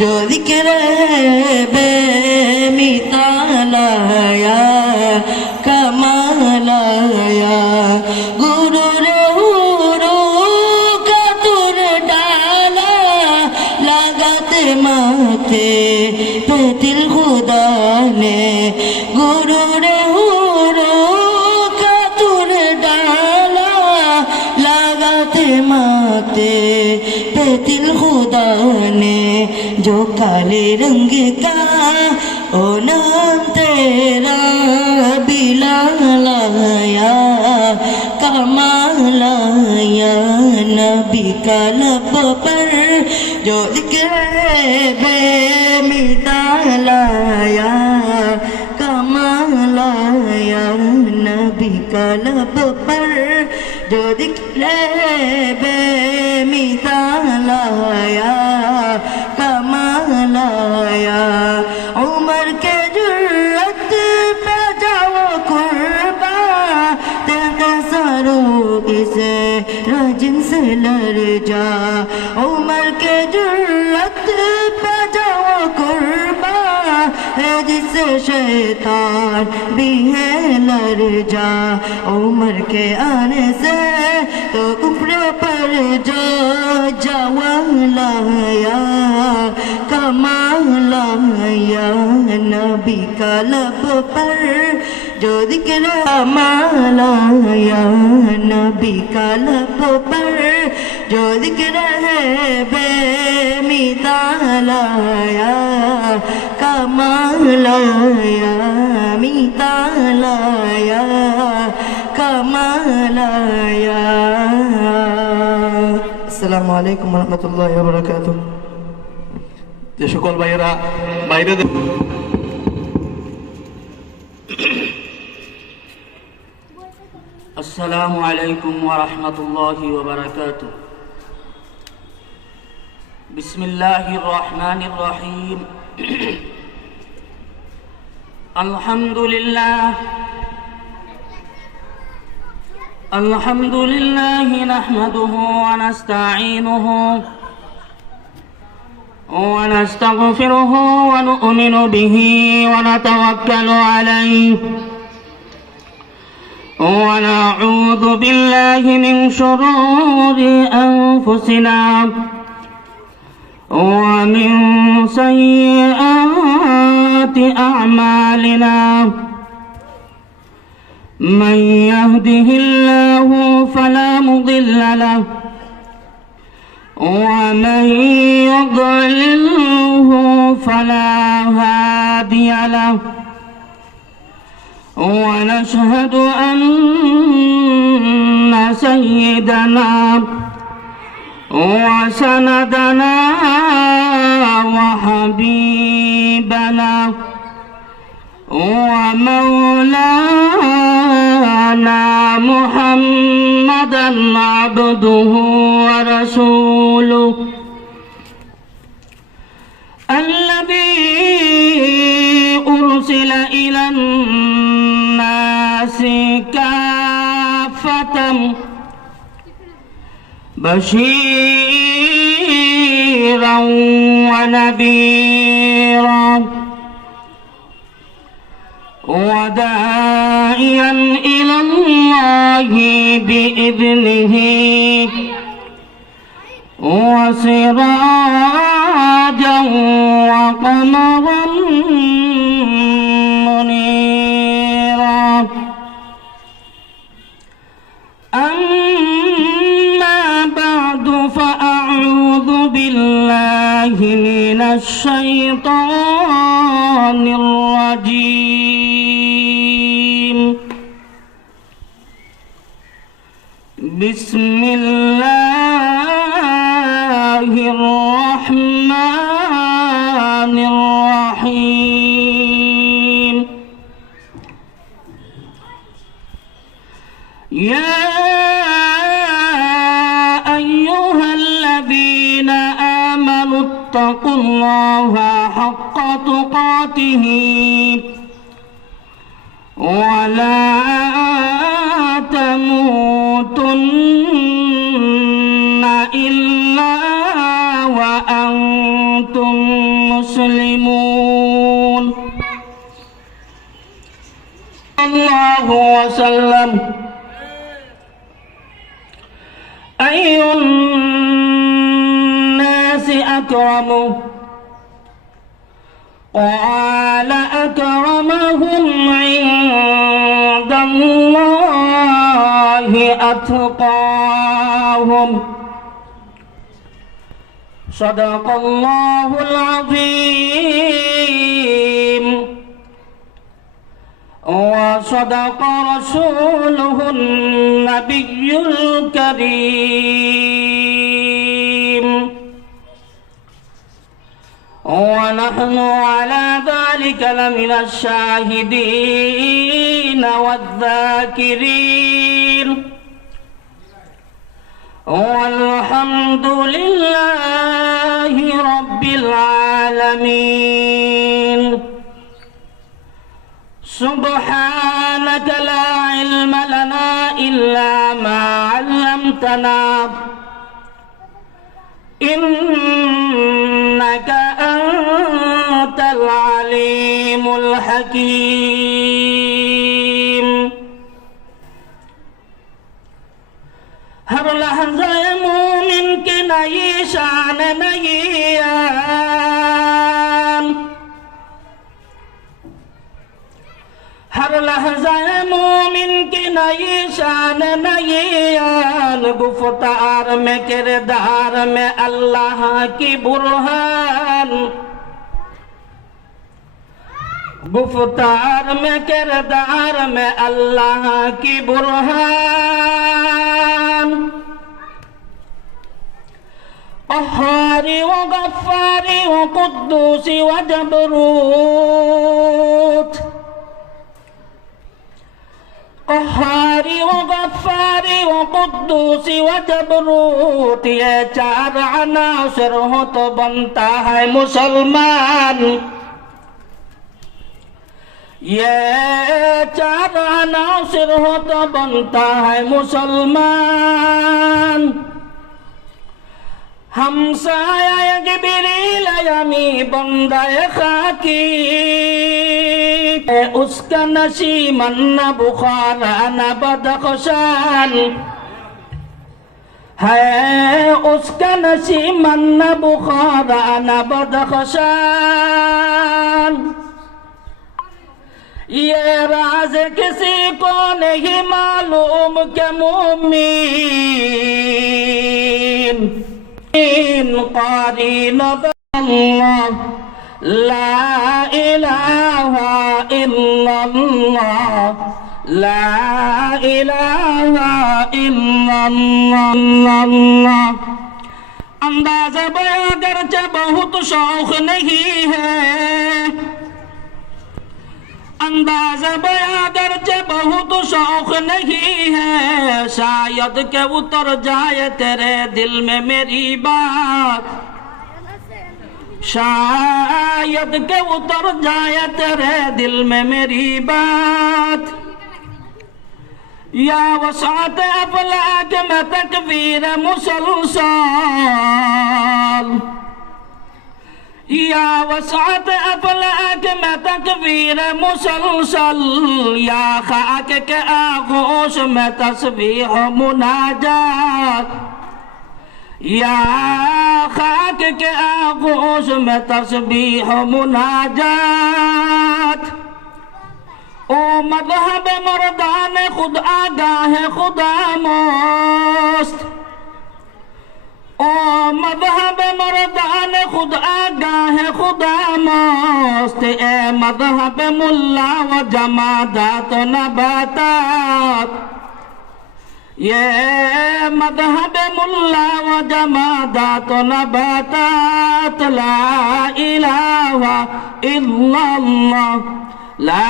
जो जिक्र बेमितालाया कमालाया गुरु रे हुरो का तुर डाला लगाते माथे पे दिल खुदा ने गुरु रे हुरो का तुर डाला लगाते माथे पे दिल खुदा ने जो काले रंग का ओ नाम तेरा बिलालाया कमालाया नबी का लब पर जो जिक्र बेमितालाया कमालाया नबी का लब पर जो जिक्र बेमितालाया कमालाया उमर के जुर्रत पे जाओ कुर्बा तेरे सरो इसे रजिन से लड़ जा उमर के जुर्रत पे जाओ कुर्बा जिससे शैतान भी है लड़ जा उमर के आने से तो कुफ्र पर जो जवालाया कमालाया नबी का लब पर जो जिक्र कमालाया नबी का लब पर जो जिक्र है बेमितालाया कमालाया मितालाया कमालाया। আসসালামু আলাইকুম ওয়া রাহমাতুল্লাহি ওয়া বারাকাতুহু। যে সকল ভাইয়েরা বাইরে আসসালামু আলাইকুম ওয়া রাহমাতুল্লাহি ওয়া বারাকাতুহু। বিসমিল্লাহির রহমানির রহিম। আলহামদুলিল্লাহ الحمد لله نحمده ونستعينه ونستغفره ونؤمن به ونتوكل عليه ونعوذ بالله من شرور أنفسنا ومن سيئات أعمالنا من يهده الله فلا مضل له ومن يضلله فلا هادي له ونشهد أن سيدنا وسندنا وحبيبنا ومولانا محمدا عبده ورسوله الذي أرسل إلى الناس كافة بشيرا ونذيرا وداعيا إلى الله بإذنه وسراجا وقمرا منيرا. أما بعد فأعوذ بالله من الشيطان الرجيم. بسم الله الرحمن الرحيم. يا أيها الذين آمنوا اتقوا الله حق تقاته ولا تموتن إلا وأنتم الله وسلم أي الناس أكرم قال أكرمهم عند الله أتقاهم صدق الله العظيم وصدق رسوله النبي الكريم ونحن على ذلك لمن الشاهدين والذاكرين والحمد لله رب العالمين سبحانك لا علم لنا إلا ما علمتنا إنك أنت العليم الحكيم हर लहज़ा मोमिन की नई शान नई आन हर लहज़ा मोमिन की नई शान नई आन गुफ्तार में किरदार में अल्लाह की बुरहान गुफ्तार में किरदार में अल्लाह की बुरहान قهاري وغفاري وقدوسي وجبروت قهاري وغفاري وقدوسي وجبروت ये चार अनासर हो तो बनता है मुसलमान ये चार अनासर हो तो बनता है मुसलमान हमसाया जिब्रील यमी बंदाए खाकी उसका नसीमन न बुखारा न बदख्शान है उसका नसीमन न बुखारा न बदख्शान ये राज किसी को नहीं मालूम के मुमीन قارين الله لا إله إلا الله لا إله إلا الله अंदाज़ा बयां अगरचे बहुत शौक नहीं है अंदाज़ा बयां अगरचे बहुत शौक नहीं है शायद के उतर जाए तेरे दिल में मेरी बात शायद के उतर जाए तेरे दिल में मेरी बात या वसात अफलाक में तकबीर मुसलसल या वसात अफलाक में तकबीर मुसलसल या खाक के आगोश में तस्बीह मुनाजात या खाक के आगोश में तस्बीह मुनाजात ओ मज़हब मर्दान खुद आगाह खुदा मस्त ओ मज़हब मर्दान खुद आगाह खुदा मस्त ए मज़हब मुल्ला व जमादात व नबातात ये मज़हब मुल्ला व जमादात व नबातात ला इलाहा इल्लल्लाह ला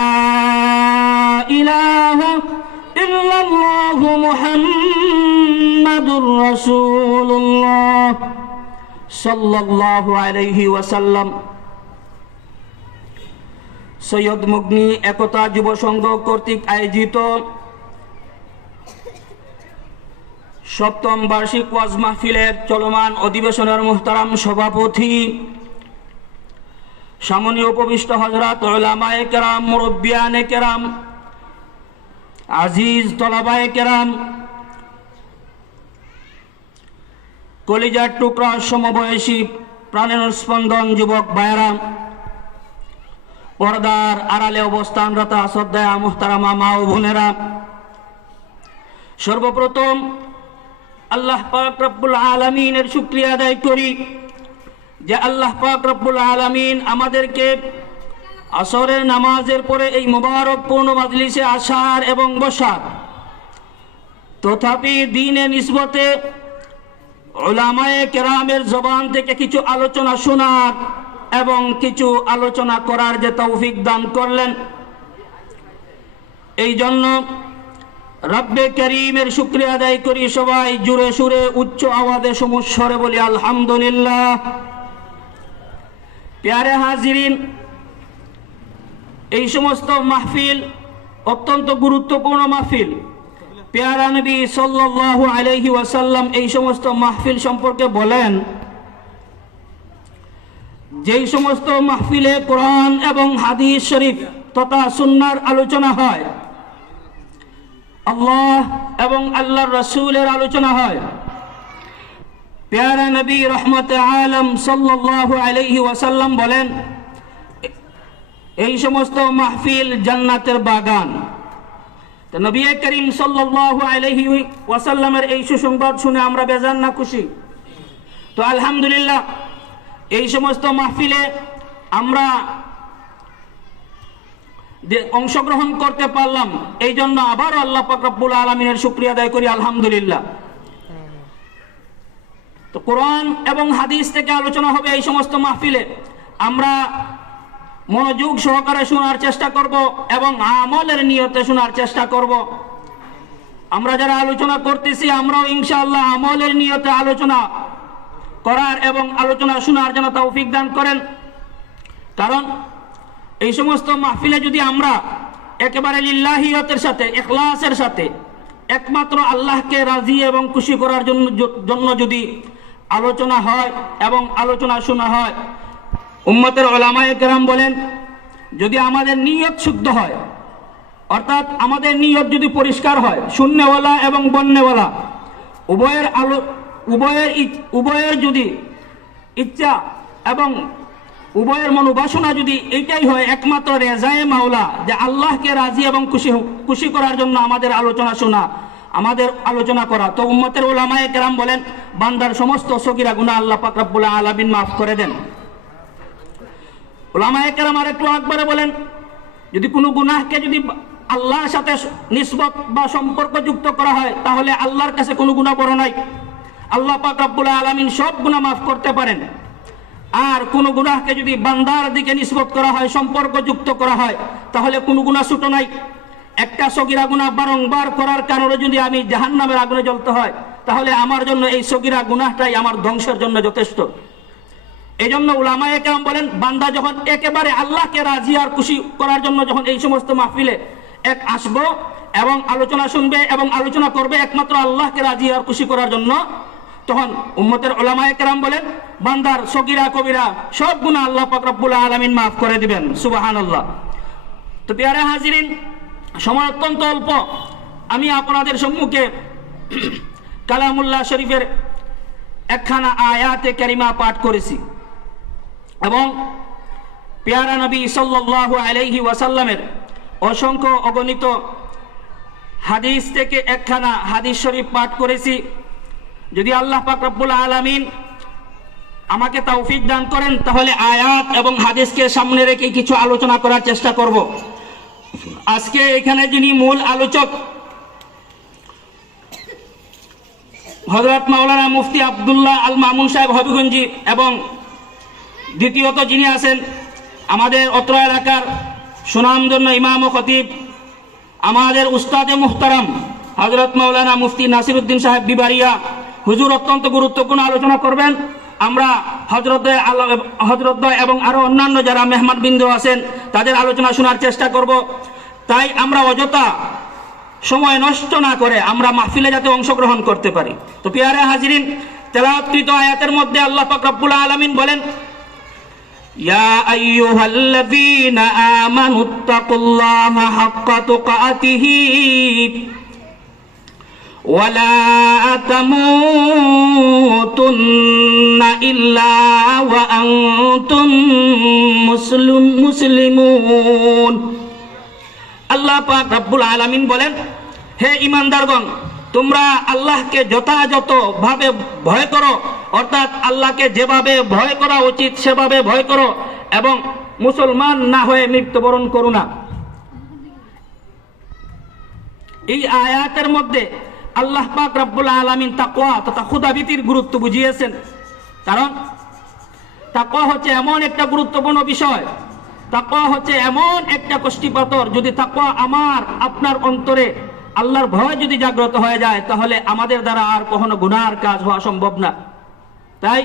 इलाहा इल्लल्लाह मुहम्मदुर रसूलुल्लाह सल्लल्लाहु अलैहि वसल्लम। সৈয়দ মুগনি একতা যুব সংঘ কর্তৃক আয়োজিত সপ্তম বার্ষিক ওয়াজ মাহফিলের চলমান অধিবেশনের মুহতারাম সভাপতি সামনে উপবিষ্ট হযরত উলামায়ে কেরাম মুরব্বিয়ানে কেরাম আজিজ তলাবায়ে কেরাম, কলিজার টুকরা সমবয়সী প্রাণের স্পন্দন যুবক ভাইয়েরা, পর্দার আড়ালে অবস্থানরত শ্রদ্ধেয়া মুহতারামা মা ও বোনেরা, সর্বপ্রথম আল্লাহ পাক রব্বুল আলামিনের শুকরিয়া আদায় করি যে আল্লাহ পাক রব্বুল আলামিন আমাদেরকে আসরের নামাজের পরে এই মুবারকপূর্ণ মাজলিসে আসার এবং বসার, তথাপি দ্বীনের নিসবতে উলামায়ে কেরামের জবান থেকে কিছু আলোচনা শোনার এবং কিছু আলোচনা করার যে তৌফিক দান করলেন, এই জন্য রব্বে করিমের শুকরিয়া আদায় করি। সবাই জুড়ে সুরে উচ্চ আওয়াজে সমস্বরে বলি আলহামদুলিল্লাহ। প্যারে হাজিরিন, এই সমস্ত মাহফিল অত্যন্ত গুরুত্বপূর্ণ মাহফিল। প্যারা নবী সাল্লাল্লাহু আলাইহি ওয়াসাল্লাম এই সমস্ত মাহফিল সম্পর্কে বলেন, যেই সমস্ত মাহফিলে কোরআন এবং হাদিস শরীফ তথা সুন্নাহর আলোচনা হয়, আল্লাহ এবং আল্লাহর রাসূলের আলোচনা হয়, প্যারা নবী রহমতে আলম সাল্লাল্লাহু আলাইহি ওয়াসাল্লাম বলেন, এই সমস্ত মাহফিল জান্নাতের বাগান। তো নবী করিম সাল্লাল্লাহু আলাইহি ওয়াসাল্লামের এই সুসংবাদ শুনে আমরা বেজান না খুশি? তো আলহামদুলিল্লাহ, এই সমস্ত মাহফিলে আমরা অংশগ্রহণ করতে পারলাম, এই জন্য আবারও আল্লাহ পাক রব্বুল আলামিনের শুকরিয়া আদায় করি আলহামদুলিল্লাহ। তো কোরআন এবং হাদিস থেকে আলোচনা হবে এই সমস্ত মাহফিলে, আমরা মনোযোগ সহকারে শোনার চেষ্টা করব এবং আমলের নিয়তে শোনার চেষ্টা করব। আমরা যারা আলোচনা করতেছি, আমরাও ইনশাআল্লাহ আমলের নিয়তে আলোচনা করার এবং আলোচনা শোনার জন্য তৌফিক দান করেন। কারণ এই সমস্ত মাহফিলে যদি আমরা একেবারে লিল্লাহিয়তের সাথে, ইখলাসের সাথে, একমাত্র আল্লাহকে রাজি এবং খুশি করার জন্য যদি আলোচনা হয় এবং আলোচনা শোনা হয়, উম্মতের উলামায়ে কেরাম বলেন, যদি আমাদের নিয়ত শুদ্ধ হয়, অর্থাৎ আমাদের নিয়ত যদি পরিষ্কার হয়, শূন্যওয়ালা এবং বন্যওয়ালা উভয়ের যদি ইচ্ছা এবং উভয়ের মনোবাসনা যদি এইটাই হয় একমাত্র রেজায়ে মাওলা, যে আল্লাহকে রাজি এবং খুশি করার জন্য আমাদের আলোচনা শোনা, আমাদের আলোচনা করা, তো উম্মতের উলামায়ে কেরাম বলেন, বান্দার সমস্ত সগীরা গুনাহ আল্লাহ পাক রব্বুল আলামিন মাফ করে দেন। উলামায়ে কেরাম আরেকটু আকবারে বলেন, যদি কোনো গুনাহকে যদি আল্লাহর সাথে নিসবত বা সম্পর্ক যুক্ত করা হয়, তাহলে আল্লাহর কাছে কোনো গুনাহ বড় নাই। আল্লাহ পাক রব্বুল আলামিন সব গুনাহ মাফ করতে পারেন। আর কোনো গুনাহকে যদি বান্দার দিকে নিসবত করা হয়, সম্পর্ক যুক্ত করা হয়, তাহলে কোনো গুনাহ ছোট নাই। একটা সগীরা গুনাহ বারংবার করার কারণে যদি আমি জাহান্নামের আগুনে জ্বলতে হয়, তাহলে আমার জন্য এই সগীরা গুনাহটাই আমার ধ্বংসের জন্য যথেষ্ট। এই জন্য উলামায়ে কেরাম বলেন, বান্দা যখন একেবারে আল্লাহকে রাজি আর খুশি করার জন্য যখন এই সমস্ত মাহফিলে এক আসবো এবং আলোচনা শুনবে এবং আলোচনা করবে একমাত্র আল্লাহকে রাজি আর খুশি করার জন্য, তখন উম্মতের উলামায়ে কেরাম বলেন, বান্দার সগীরা কবিরা সব গুনাহ আল্লাহ পাক রব্বুল আলামিন মাফ করে দিবেন। সুবহানাল্লাহ। তো প্রিয় হাজিরিন, সময় অত্যন্ত অল্প, আমি আপনাদের সম্মুখে কালামুল্লাহ শরীফের একখানা আয়াতে কারিমা পাঠ করেছি এবং প্যারা নবী সাল্লাল্লাহু আলাইহি ওয়াসাল্লামের অসংখ্য অগণিত হাদিস থেকে একখানা হাদিস শরীফ পাঠ করেছি। যদি আল্লাহ পাক রব্বুল আলামিন আমাকে তৌফিক দান করেন, তাহলে আয়াত এবং হাদিসকে সামনে রেখে কিছু আলোচনা করার চেষ্টা করব। আজকে এখানে যিনি মূল আলোচক, হযরত মাওলানা মুফতি আব্দুল্লাহ আল মামুন সাহেব হবিগঞ্জি, এবং দ্বিতীয়ত যিনি আছেন আমাদের অত্র এলাকার সুনামধন্য ইমাম ও খতিব, আমাদের উস্তাদে মুহতারাম হযরত মাওলানা মুফতি নাসিরউদ্দিন সাহেব বিবারিয়া হুজুর অত্যন্ত গুরুত্বপূর্ণ আলোচনা করবেন। আমরা হযরত এবং আরো অন্যান্য যারা মেহমানবৃন্দ আছেন তাদের আলোচনা শোনার চেষ্টা করব। তাই আমরা অযথা সময় নষ্ট না করে আমরা মাহফিলে যাতে অংশগ্রহণ করতে পারি। তো প্রিয় হাজিরিন, তেলাওয়াতকৃত আয়াতের মধ্যে আল্লাহ পাক রব্বুল আলামিন বলেন, يا أيها الذين آمنوا اتقوا الله حق تقاته ولا تموتن إلا وأنتم মুসলিমুন। আল্লাহ পাক রব্বুল আলামিন বলেন, হে ঈমানদারগণ, তোমরা আল্লাহকে যথাযথ ভাবে ভয় করো, অর্থাৎ আল্লাহকে যেভাবে ভয় করা উচিত সেভাবে ভয় করো, এবং মুসলমান না হয়ে মৃত্যুবরণ করো না। এই আয়াতের মধ্যে আল্লাহ পাক রব্বুল আলামিন তাকওয়া তথা খুদাভীতির গুরুত্ব বুঝিয়েছেন। কারণ তাকওয়া হচ্ছে এমন একটা গুরুত্বপূর্ণ বিষয়, তাকওয়া হচ্ছে এমন একটা কষ্টিপাথর। যদি তাকওয়া আমার আপনার অন্তরে আল্লাহর ভয় যদি জাগ্রত হয়ে যায়, তাহলে আমাদের দ্বারা আর কখনো গুনার কাজ হওয়া সম্ভব না। তাই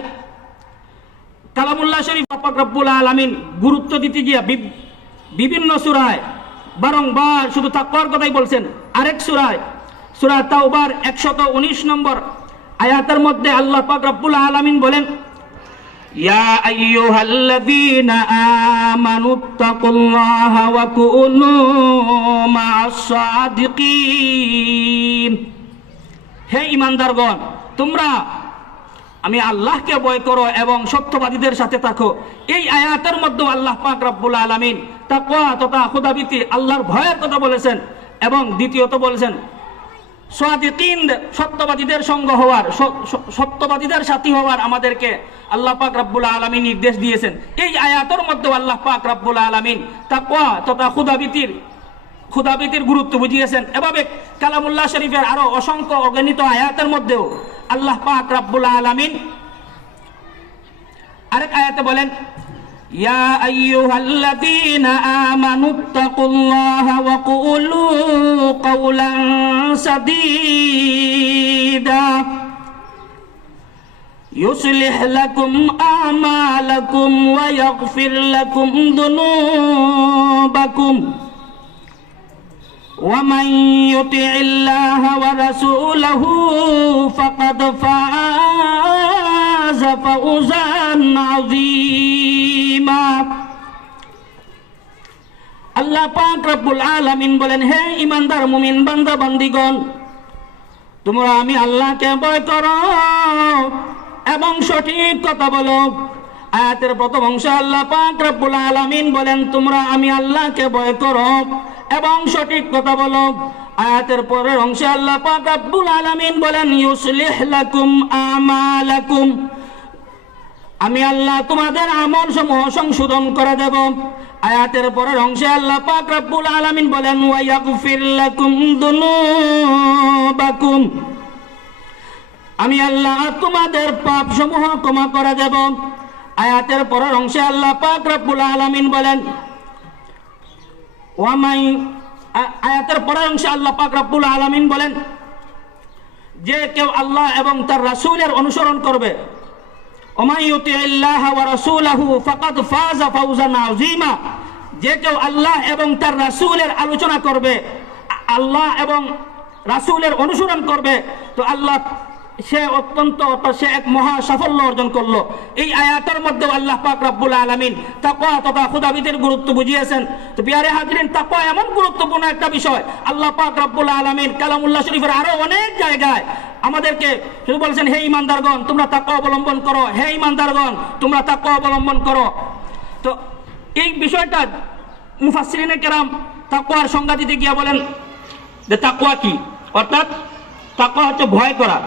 কালামুল্লাহ শরীফ পাক রব্বুল আলামিন গুরুত্ব দিতে গিয়ে বিভিন্ন সূরায় বারংবার শুধু তাকওয়ার কথাই বলছেন। আরেক সূরায়, সূরা তাওবার 119 নম্বর আয়াতের মধ্যে আল্লাহ পাক রব্বুল আলামিন বলেন, ইয়া আইয়ুহাল্লাযীনা আমানুত্তাকুল্লাহা ওয়া কুনু মা'আস সাদিকিন। হে ঈমানদারগণ, তোমরা আমি আল্লাহকে ভয় করো এবং সত্যবাদীদের সাথে থাকো। এই আয়াতের মধ্যে আল্লাহ পাক রব্বুল আলামিন তাকওয়া তথা খুদাভীতি আল্লাহর ভয়ের কথা বলেছেন, এবং দ্বিতীয়ত বলেছেন সাদিকিন, সত্যবাদীদের সঙ্গ হওয়ার, সত্যবাদীদের সাথী হওয়ার আমাদেরকে আল্লাহ পাক রব্বুল আলামিন নির্দেশ দিয়েছেন। এই আয়াতের মধ্যে আল্লাহ পাক রব্বুল আলামিন তাকওয়া তথা খুদাভীতির গুরুত্ব বুঝিয়েছেন। এভাবে কালামুল্লাহ শরীফের আরো অসংখ্য অগণিত আয়াতের মধ্যেও আল্লাহ পাক রব্বুল আলামিন আরেক আয়াতে বলেন, ইয়া আইয়ুহাল্লাযীনা আমানুত্তাকুল্লাহা ওয়া কুলু কাওলান সাদীদা يصلح لكم أعمالكم ويغفر لكم ذنوبكم ومن يطع الله ورسوله فقد فاز فوزا عظيما। আল্লাহ পাক রব্বুল আলামিন বলেন, হে ঈমানদার মুমিন বান্দা বান্দীগণ, তোমরা আমি আল্লাহকে ভয় করো এবং সঠিক কথা বলো। আয়াতের প্রথম অংশে আল্লাহ পাক রব্বুল আলামিন বলেন, তোমরা আমি আল্লাহকে ভয় করো এবং সঠিক কথা বলো। আয়াতের পরের অংশে আল্লাহ পাক রব্বুল আলামিন বলেন, ইউসলিহ লাকুম আমালাকুম, আমি আল্লাহ তোমাদের আমল সমূহ সংশোধন করে দেব। আয়াতের পরের অংশে আল্লাহ পাক রব্বুল আলামিন বলেন, ওয়া ইয়াগফির লাকুম যুনুবাকুম, আমি আল্লাহ তোমাদের পাপ সমূহ ক্ষমা করে দেব। আয়াতের পরের অংশে আল্লাহ পাক রব্বুল আলামিন বলেন, আয়াতের পরের অংশে আল্লাহ পাক রব্বুল আলামিন বলেন, যে কেউ আল্লাহ এবং তার রাসূলের অনুসরণ করবে, ওমাই ইউতিল্লাহ ওয়া রাসূলাহু ফাকাদ ফাযা ফাওজান আযীমা, যে কেউ আল্লাহ এবং তার রাসূলের আলোচনা করবে, আল্লাহ এবং রাসূলের অনুসরণ করবে, তো আল্লাহ সে সে এক মহা সাফল্য অর্জন করলো। এই আয়াতের মধ্যে আল্লাহ পাক রব্বুল আলামিন তাকওয়া তথা খুদাভীতির গুরুত্ব বুঝিয়েছেন। তো প্রিয় হাজরিন, তাকওয়া এমন গুরুত্বপূর্ণ একটা বিষয়, আল্লাহ পাক রব্বুল আলামিন কালামুল্লাহ শরীফের আরো অনেক জায়গায় আমাদেরকে শুধু বলছেন, হে ঈমানদারগণ তোমরা তাকওয়া অবলম্বন করো, হে ঈমানদারগণ তোমরা তাকওয়া অবলম্বন করো। তো এই বিষয়টা মুফাসসিরিনে কেরাম তাকওয়ার সংজ্ঞা দিতে গিয়ে বলেন যে তাকওয়া কি, অর্থাৎ তাকওয়া হচ্ছে ভয় করা,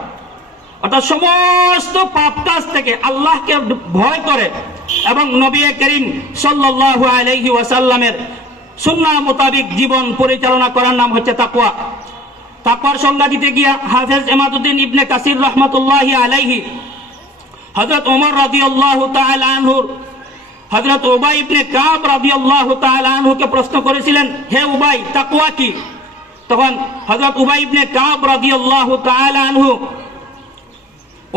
অর্থাৎ সমস্ত পাপ কাজ থেকে আল্লাহকে ভয় করে এবং নবী করিম সাল্লাল্লাহু আলাইহি ওয়াসাল্লামের সুন্নাহ মোতাবেক জীবন পরিচালনা করার নাম হচ্ছে তাকওয়া। তাকওয়ার সংজ্ঞা দিতে গিয়া হাফেজ ইমাদউদ্দিন ইবনে কাসির রাহমাতুল্লাহি আলাইহি হযরত ওমর রাদিয়াল্লাহু তাআলা আনহু হযরত উবাই ইবনে কাব রাদিয়াল্লাহু তাআলা আনহুকে প্রশ্ন করেছিলেন, হে উবাই তাকওয়া কি? তখন হযরত উবাই ইবনে কাব রাদিয়াল্লাহু তাআলা আনহু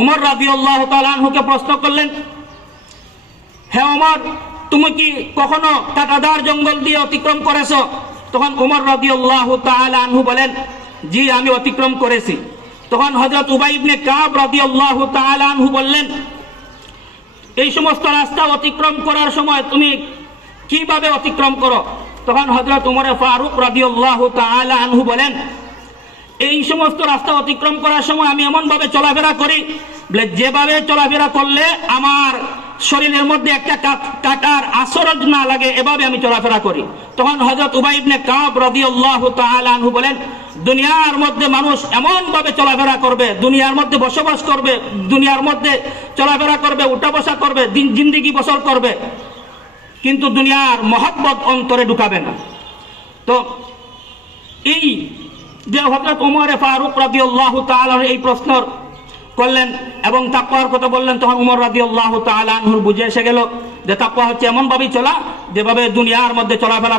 ওমর রাদিয়াল্লাহু তাআলা আনহুকে প্রশ্ন করলেন, হে ওমর তুমি কি কখনো কাঁটাদার জঙ্গল দিয়ে অতিক্রম করেছো? তখন ওমর রাদিয়াল্লাহু তাআলা আনহু বলেন, জি আমি অতিক্রম করেছি। তখন হযরত উবাই ইবনে কাব রাদিয়াল্লাহু তাআলা আনহু বললেন, এই সমস্ত রাস্তা অতিক্রম করার সময় তুমি কিভাবে অতিক্রম করো? তখন হযরত উমর ফারুক রাদিয়াল্লাহু তাআলা আনহু বলেন, এই সমস্ত রাস্তা অতিক্রম করার সময় আমি এমন ভাবে চলাফেরা করি যেভাবে চলাফেরা করলে আমার শরীরের মধ্যে একটা কাটার আছরজ না লাগে, এভাবে আমি চলাফেরা করি। তখন হযরত উবাই ইবনে কাব রাদিয়াল্লাহু তাআলা আনহু বলেন, দুনিয়ার মধ্যে মানুষ এমন ভাবে চলাফেরা করবে, দুনিয়ার মধ্যে বসবাস করবে, দুনিয়ার মধ্যে চলাফেরা করবে, উঠা বসা করবে, জিন্দেগি বসর করবে, কিন্তু দুনিয়ার মহব্বত অন্তরে ঢুকাবে না। তো এই যে হযরত ওমর ফারুক রাদিয়াল্লাহু তাআলা এই প্রশ্ন করলেন এবং তাকওয়ার কথা বললেন, তখন ওমর রাদিয়াল্লাহু তাআলা আনহুর বুঝে এসে গেল যে তাকওয়া হচ্ছে এমন ভাবেই চলা যেভাবে দুনিয়ার মধ্যে চলাফেরা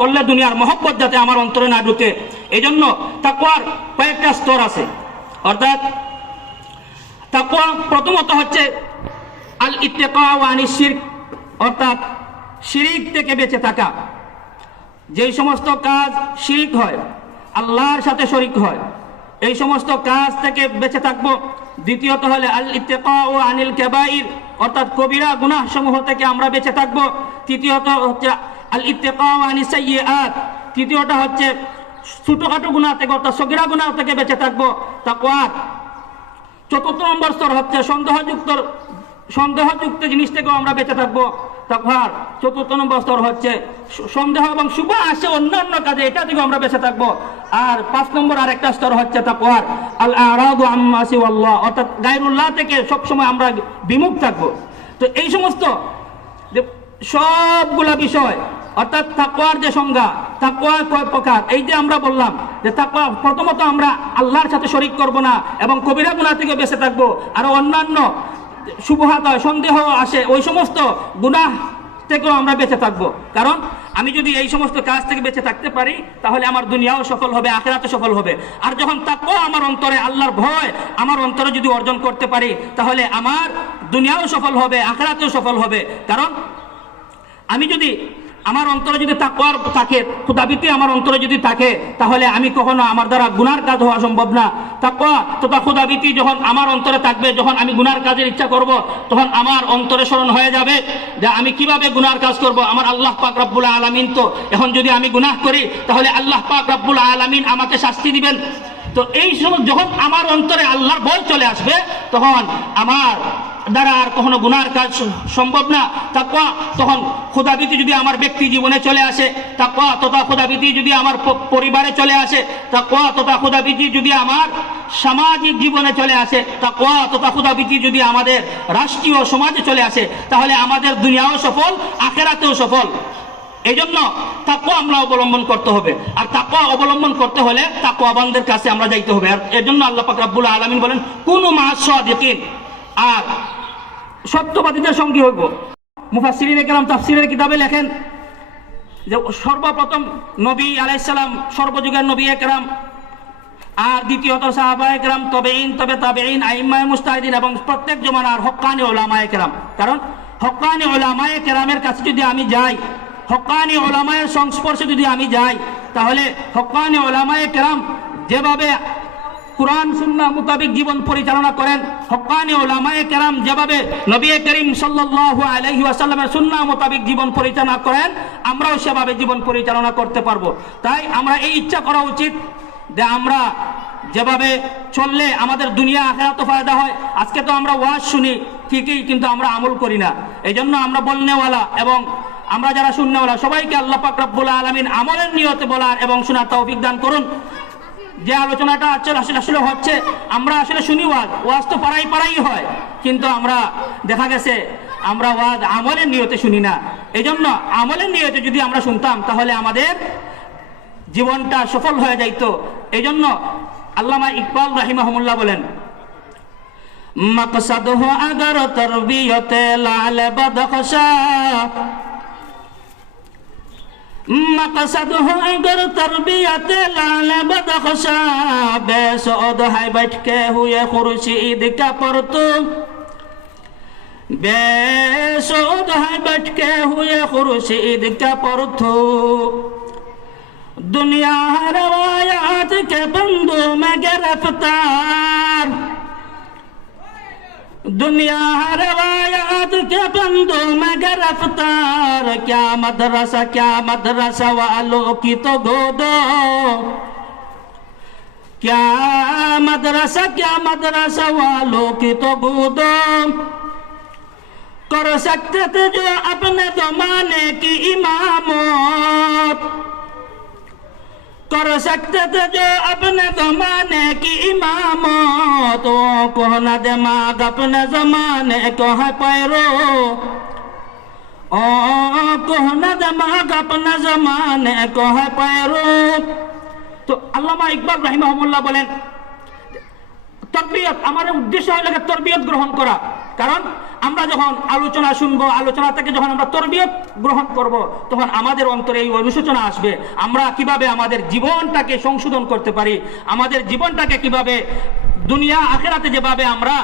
করলে দুনিয়ার মহব্বত যাতে আমার অন্তরে না ঢুকে। এই জন্য তাকওয়ার কয়েকটা স্তর আছে। অর্থাৎ তাকওয়া প্রথমত হচ্ছে আল ইত্তিকা ওয়া আনিশ শিরক, অর্থাৎ শিরিক থেকে বেঁচে থাকা। যেই সমস্ত কাজ শিরিক হয়, আল্লাহর সাথে শরীক হয়, এই সমস্ত কাজ থেকে বেঁচে থাকবো। দ্বিতীয়ত হলে আল ইত্তিকা ওয়া আনিল কাবাইর, অর্থাৎ কবিরা গুনাহ সমূহ থেকে আমরা বেঁচে থাকবো। তৃতীয়ত হচ্ছে আল ইত্তিকা ওয়া আনিস সাইয়্যাত, তৃতীয়টা হচ্ছে ছোটখাটো গুনাহ থেকে অর্থাৎ সগীরা গুনাহ থেকে বেঁচে থাকবো তাকওয়ার। চতুর্থ নম্বর স্তর হচ্ছে সন্দেহযুক্ত জিনিস থেকেও আমরা বেঁচে থাকবো তাকওয়ার। চতুর্থ নম্বর স্তর হচ্ছে সন্দেহ এবং শুভ আসে অন্যান্য কাজে, এটা থেকেও আমরা বেঁচে থাকবো। আর 5 নম্বর আরেকটা স্তর হচ্ছে তাকওয়ার আল আরাদু আম্মা সিওয়াল্লাহ, অর্থাৎ গায়রুল্লাহ থেকে সবসময় আমরা বিমুখ থাকবো। তো এই সমস্ত সবগুলা বিষয়, অর্থাৎ তাকওয়ার যে সংজ্ঞা, তাকওয়া কয় প্রকার, এই যে আমরা বললাম যে তাকওয়া প্রথমত আমরা আল্লাহর সাথে শরীক করব না এবং কবিরা গুনাহ থেকে বেঁচে থাকবো। আর অন্যান্য শুবহাত হয়, সন্দেহ আসে, ওই সমস্ত গুনাহ থেকেও আমরা বেঁচে থাকবো। কারণ আমি যদি এই সমস্ত কাজ থেকে বেঁচে থাকতে পারি তাহলে আমার দুনিয়াও সফল হবে, আখিরাতও সফল হবে। আর যখন তাকওয়া আমার অন্তরে, আল্লাহর ভয় আমার অন্তরে যদি অর্জন করতে পারি তাহলে আমার দুনিয়াও সফল হবে, আখিরাতেও সফল হবে। কারণ আমি যদি আমার অন্তরে যদি তাকওয়া থাকে, খুদাভীতি আমার অন্তরে যদি থাকে, তাহলে আমি কখনো আমার দ্বারা গুনার কাজ হওয়া সম্ভব না। তাকওয়া তথা খুদাভীতি যখন আমার অন্তরে থাকবে, যখন আমি গুনার কাজের ইচ্ছা করব, তখন আমার অন্তরে স্মরণ হয়ে যাবে যে আমি কিভাবে গুনার কাজ করব। আমার আল্লাহ পাক রব্বুল আলামিন তো এখন যদি আমি গুনাহ করি তাহলে আল্লাহ পাক রব্বুল আলামিন আমাকে শাস্তি দিবেন। তো এই সময় যখন আমার অন্তরে আল্লাহর ভয় চলে আসবে, তখন আমার দ্বারা আর কখনো গুনার কাজ সম্ভব না। তাকওয়া তখন খুদাভীতি যদি আমার ব্যক্তি জীবনে চলে আসে, তাকওয়া তথা খুদাভীতি যদি আমার পরিবারে চলে আসে, তাকওয়া তথা খুদাভীতি যদি আমার সামাজিক জীবনে চলে আসে, তাকওয়া তথা খুদাভীতি যদি আমাদের রাষ্ট্রীয় সমাজে চলে আসে, তাহলে আমাদের দুনিয়াও সফল, আখিরাতেও সফল। এই জন্য তাকওয়া আমরা অবলম্বন করতে হবে। আর তাকওয়া অবলম্বন করতে হলে তাকওয়াবানদের কাছে আমরা যাইতে হবে। আর এর জন্য আল্লাহ পাক রব্বুল আলামিন বলেন কুনু মা'আস সাদিকিন, আর সত্যবাদীদের সঙ্গী হইব। মুফাসসিরিনে কেরাম তাফসীরের কিতাবে লেখেন যে সর্বপ্রথম নবী আলাইহিস সালাম সর্বযুগের নবী একরাম, আর দ্বিতীয়ত সাহাবায়ে কেরাম, তাবেঈন, তবে তাবেঈন, আইম্মায়ে মুজতাহিদিন এবং প্রত্যেক জমানার হক্কানি উলামায়ে কেরাম। কারণ হক্কানি উলামায়ে কেরামের কাছে যদি আমি যাই, হক্কানি উলামায়ের সংস্পর্শে যদি আমি যাই, তাহলে হক্কানি উলামায়ে কেরাম যেভাবে কুরআন সুন্নাহ মোতাবেক জীবন পরিচালনা করেন, হক্কানি উলামায়ে কেরাম যেভাবে নবী করিম সাল্লাল্লাহু আলাইহি ওয়াসাল্লামের সুন্নাহ মোতাবেক জীবন পরিচালনা করেন, আমরাও সেভাবে জীবন পরিচালনা করতে পারবো। তাই আমরা এই ইচ্ছা করা উচিত যে আমরা যেভাবে চললে আমাদের দুনিয়া আখিরাত ফায়দা হয়। আজকে তো আমরা ওয়াজ শুনি ঠিকই, কিন্তু আমরা আমল করি না। এই জন্য আমরা বলনেওয়ালা এবং আমরা যারা শুননেওয়ালা সবাইকে আল্লাহ পাক রব্বুল আলামিন আমলের নিয়তে বলার এবং শোনার তৌফিক দান করুন। যে আলোচনাটা আসলে হচ্ছে, আমরা আসলে শুনি ওয়াজ তো পাড়াই হয়, কিন্তু আমরা দেখা গেছে আমরা ওয়াজ আমলের নিয়তে শুনি না। এই জন্য আমলের নিয়তে যদি আমরা শুনতাম তাহলে আমাদের জীবনটা সফল হয়ে যাইত। এই জন্য আল্লামা ইকবাল রাহিমাহুল্লাহ বলেন, মাকসাদহু আগার তারবিয়তে লাল বদখশা, मकसद हो अगर तरबियत लाल बदखशा, बेसौद है बैठके हुए खुर्शीद का परतू, बेसौद है बैठके हुए खुर्शीद का परतू, दुनिया रवायात के बंदों में गिरफ्तार, दुनिया रवायात के बंदो में गिरफ्तार, क्या मदरसा वालों की तो गोदो, क्या मदरसा वालों की तो गोदो, कर सकते थे जो अपने जमाने की इमामत, कर सकते थे जो अपने जमाने की इमामत, वो कोहना दिमाग अपने जमाने को है पैरो, ओ कोहना दिमाग अपने जमाने को है पैरो। तो আল্লামা ইকবাল রাহিমাহুল্লাহ বলেন তরবিয়ত, আমাদের উদ্দেশ্য হলো তরবিয়ত গ্রহণ করা। কারণ আমরা যখন আলোচনা শুনবো, আলোচনা থেকে যখন আমরা তরবিয়ত গ্রহণ করব, তখন আমাদের অন্তরে এই অনুশোচনা আসবে আমরা কিভাবে আমাদের জীবনটাকে সংশোধন করতে পারি, আমাদের জীবনটাকে কিভাবে দুনিয়া আখিরাতে যেভাবে আমরা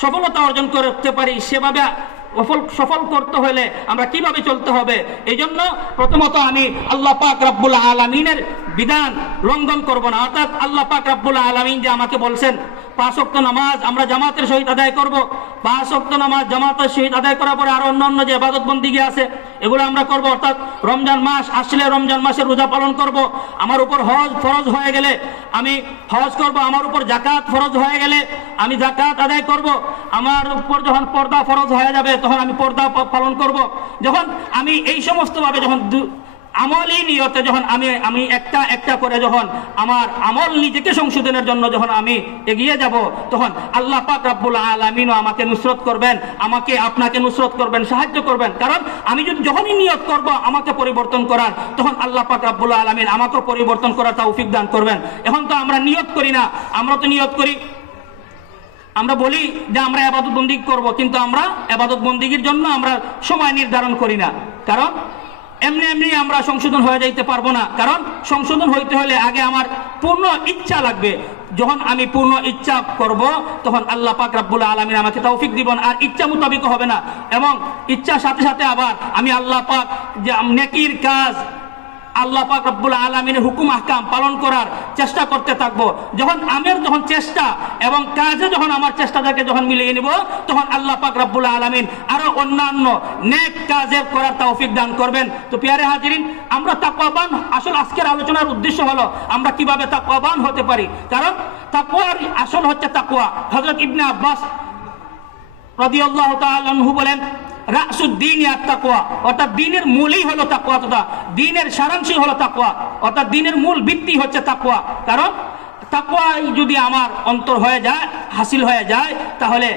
সফলতা অর্জন করতে পারি, সেভাবে সফল করতে হলে আমরা কিভাবে চলতে হবে। এই জন্য প্রথমত আমি আল্লাহ পাক রব্বুল আলামিনের বিধান লঙ্ঘন করব না। অর্থাৎ আল্লাহ পাক রব্বুল আলামিন যে আমাকে বলছেন 5 ওয়াক্ত নামাজ আমরা জামাতের সহিত আদায় করব, 5 ওয়াক্ত নামাজ জামাতের সহিত আদায় করার পরে আরো অন্যান্য যে ইবাদত বন্দিগি আছে এগুলো আমরা করব। অর্থাৎ রমজান মাস আসলে রমজান মাসের রোজা পালন করব, আমার উপর হজ ফরজ হয়ে গেলে আমি হজ করব, আমার উপর যাকাত ফরজ হয়ে গেলে আমি যাকাত আদায় করব, আমার উপর যখন পর্দা ফরজ হয়ে যাবে তখন আমি পর্দা পালন করব। যখন আমি এই সমস্ত ভাবে যখন আমলি নিয়তে যখন আমি একটা একটা করে যখন আমার আমল নিজেকে সংশোধনের জন্য যখন আমি এগিয়ে যাব, তখন আল্লাহ পাক রব্বুল আলামিনও আমাকে নুসরত করবেন, আমাকে আপনাকে নুসরত করবেন, সাহায্য করবেন। কারণ আমি যদি যখনই নিয়ত করব আমাকে পরিবর্তন করার, তখন আল্লাহ পাক রব্বুল আলামিন আমাকে পরিবর্তন করার তৌফিক দান করবেন। এখন তো আমরা নিয়ত করি না, আমরা তো নিয়ত করি, আমরা বলি যে আমরা ইবাদত বন্দিগি করব, কিন্তু আমরা ইবাদত বন্দিগির জন্য আমরা সময় নির্ধারণ করি না। কারণ এমনি আমরা সংশোধন হয়ে যাইতে পারবো না। কারণ সংশোধন হইতে হলে আগে আমার পূর্ণ ইচ্ছা লাগবে। যখন আমি পূর্ণ ইচ্ছা করব তখন আল্লাহ পাক রব্বুল আলামিন আমাকে তৌফিক দিবেন। আর ইচ্ছা মোতাবেক হবে না, এবং ইচ্ছার সাথে সাথে আবার আমি আল্লাহ পাক যে নেকির কাজ, আল্লাহ পাক রব্বুল আলামিনের হুকুম আহকাম পালন করার চেষ্টা করতে থাকবো। যখন যখন চেষ্টা এবং কাজে যখন আমার চেষ্টাটাকে যখন মিলিয়ে নিব, তখন আল্লাহ পাক রব্বুল আলামিন আরো অন্যান্য নেক কাজের করার তৌফিক দান করবেন। তো প্রিয় হাজিরিন, আমরা তাকওয়াবান, আসল আজকের আলোচনার উদ্দেশ্য হলো আমরা কিভাবে তাকওয়াবান হতে পারি। কারণ তাকওয়ার আসল হচ্ছে তাকওয়া। হযরত ইবনে আব্বাস রাদিয়াল্লাহু তাআলা আনহু বলেন, রাসুদ্দিন তাকওয়া, অর্থাৎ দ্বীনের মূলই হলো তাকওয়া, তথা দ্বীনের সারাংশই হলো তাকওয়া, অর্থাৎ দ্বীনের মূল ভিত্তি হচ্ছে তাকওয়া। কারণ তাকওয়া যদি আমার অন্তর হয়ে যায়, হাসিল হয়ে যায়, তাহলে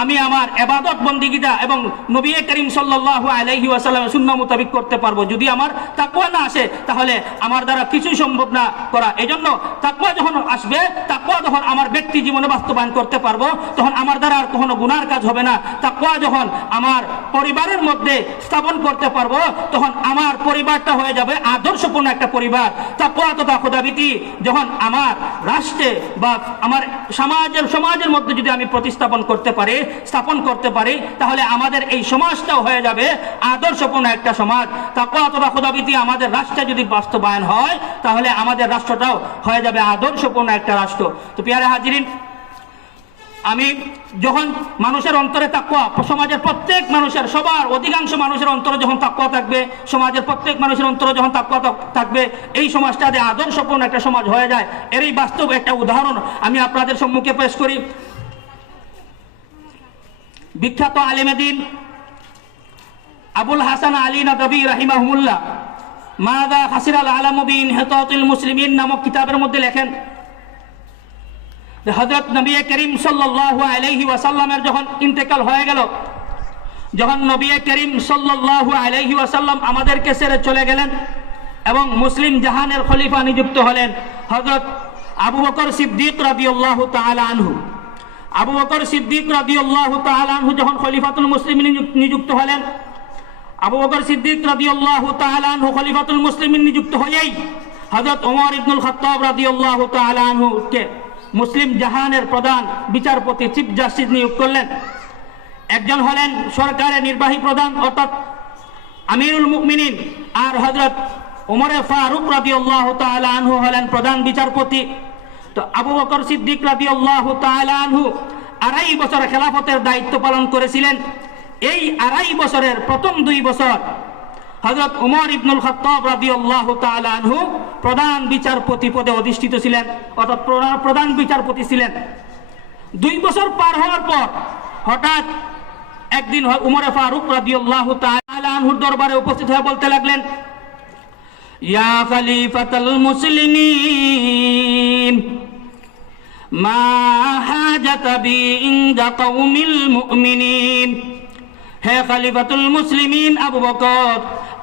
আমি আমার ইবাদত বন্দিগিটা এবং নবী করিম সাল্লাল্লাহু আলাইহি ওয়াসাল্লামের সুন্নাহ মোতাবেক করতে পারবো। যদি আমার তাকওয়া না আসে তাহলে আমার দ্বারা কিছুই সম্ভব না করা। এজন্য তাকওয়া যখন আসবে, তাকওয়া যখন আমার ব্যক্তি জীবনে বাস্তবায়ন করতে পারবো, তখন আমার দ্বারা আর কখনো গুনার কাজ হবে না। তাকওয়া যখন আমার পরিবারের মধ্যে স্থাপন করতে পারবো, তখন আমার পরিবারটা হয়ে যাবে আদর্শপূর্ণ একটা পরিবার। তাকওয়া তথা খোদাভীতি যখন আমার রাষ্ট্রে বা আমার সমাজের মধ্যে যদি আমি প্রতিস্থাপন করতে পারি, স্থাপন করতে পারি, তাহলে আমাদের এই সমাজটাও হয়ে যাবে আদর্শপূর্ণ একটা সমাজ। তাকওয়া অথবা খোদাভীতি আমাদের রাষ্ট্রে যদি বাস্তবায়ন হয়, তাহলে আমাদের রাষ্ট্রটাও হয়ে যাবে আদর্শপূর্ণ একটা রাষ্ট্র। তো প্রিয় হাজিরিন, আমি যখন মানুষের অন্তরে তাকওয়া, সমাজের প্রত্যেক মানুষের, সবার অধিকাংশ মানুষের অন্তরে যখন তাকওয়া থাকবে, সমাজের প্রত্যেক মানুষের অন্তরে যখন তাকওয়া থাকবে, এই সমাজটা যে আদর্শপূর্ণ একটা সমাজ হয়ে যায়, এরই বাস্তব একটা উদাহরণ আমি আপনাদের সম্মুখে পেশ করি। বিখ্যাত আলেমে দ্বীন আবুল হাসান আলী নাদভী রাহিমাহুল্লাহ মাযা খাসিরাল আলামু বিইনহিতাতিল মুসলিমিন নামক কিতাবের মধ্যে লেখেন, হযরত নবী করিম সাল্লাল্লাহু আলাইহি ওয়াসাল্লামের যখন ইন্তেকাল হয়ে গেল, যখন নবী করিম সাল্লাল্লাহু আলাইহি ওয়াসাল্লাম আমাদেরকে ছেড়ে চলে গেলেন এবং মুসলিম জাহানের খলিফা নিযুক্ত হলেন হযরত আবু বকর সিদ্দিক রাদিয়াল্লাহু তাআলা আনহু। আবু বকর সিদ্দিক রাদিয়াল্লাহু তাআলা আনহু যখন খলিফাতুল মুসলিমিন নিযুক্ত হলেন, আবু বকর সিদ্দিক রাদিয়াল্লাহু তাআলা আনহু খলিফাতুল মুসলিমিন নিযুক্ত হয়েই হযরত ওমর ইবনুল খাত্তাব রাদিয়াল্লাহু তাআলা আনহুকে মুসলিম জাহানের প্রধান বিচারপতি, চিফ জাস্টিস নিয়োগ করলেন। একজন হলেন সরকারের নির্বাহী প্রধান অর্থাৎ আমিরুল মুমিনিন, আর হযরত ওমর ফারুক রাদিয়াল্লাহু তাআলা আনহু হলেন প্রধান বিচারপতি। তো আবু বকর সিদ্দিক রাদিয়াল্লাহু তাআলা আনহু 2.5 বছর খেলাফতের দায়িত্ব পালন করেছিলেন। এই 2.5 বছরের প্রথম 2 বছর হযরত উমর ইবনুল খাত্তাব রাদিয়াল্লাহু তাআলা আনহু প্রধান বিচারপতি পদে অধিষ্ঠিত ছিলেন, অর্থাৎ প্রধান বিচারপতি ছিলেন। 2 বছর পার হওয়ার পর হঠাৎ একদিন উমর ফারুক রাদিয়াল্লাহু তাআলা আনহুর দরবারে উপস্থিত হয়ে বলতে লাগলেন, ইয়া খলিফাতুল মুসলিমিন মা হাজাতা বি ইনদা কওমিল মুমিনিন। হে খলিফাতুল মুসলিমিন আবু বকর,